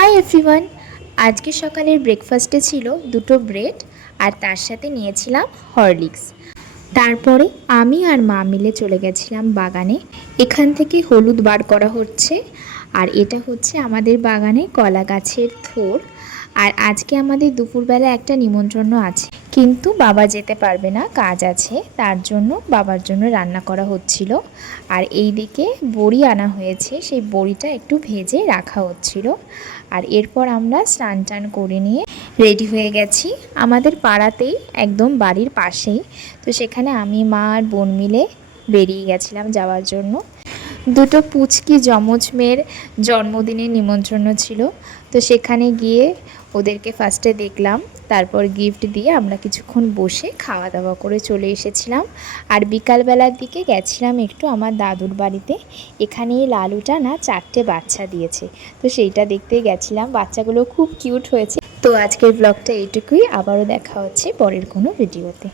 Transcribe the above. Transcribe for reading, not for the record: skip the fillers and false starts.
Hi everyone. আজকে সকালের ব্রেকফাস্টে ছিল দুটো ব্রেড আর তার সাথে নিয়েছিলাম হরলিক্স। তারপরে আমি আর মা মিলে চলে গেছিলাম বাগানে। এখান থেকে হলুদ বার করা হচ্ছে, আর এটা হচ্ছে আমাদের বাগানে কলা গাছের থোর। আর আজকে আমাদের দুপুরবেলা একটা নিমন্ত্রণ আছে, কিন্তু বাবা যেতে পারবে না, কাজ আছে, তার জন্য বাবার জন্য রান্না করা হচ্ছিল। আর এই দিকে বড়ি আনা হয়েছে, সেই বড়িটা একটু ভেজে রাখা হচ্ছিল। আর এরপর আমরা স্নান টান করে নিয়ে রেডি হয়ে গেছি আমাদের পাড়াতেই, একদম বাড়ির পাশেই। তো সেখানে আমি, মা আর বোন মিলে বেরিয়ে গেছিলাম যাওয়ার জন্য। দুটো পুচকি যমজ মেয়ের জন্মদিনের নিমন্ত্রণ ছিল, তো সেখানে গিয়ে ওদেরকে ফার্স্টে দেখলাম, তারপর গিফট দিয়ে আমরা কিছুক্ষণ বসে খাওয়া দাওয়া করে চলে এসেছিলাম। আর বিকালবেলার দিকে গেছিলাম একটু আমার দাদুর বাড়িতে। এখানে এই লালুটা না 4টে বাচ্চা দিয়েছে, তো সেইটা দেখতে গেছিলাম। বাচ্চাগুলো খুব কিউট হয়েছে। তো আজকের ব্লগটা এইটুকুই, আবারও দেখা হচ্ছে পরের কোনো ভিডিওতে।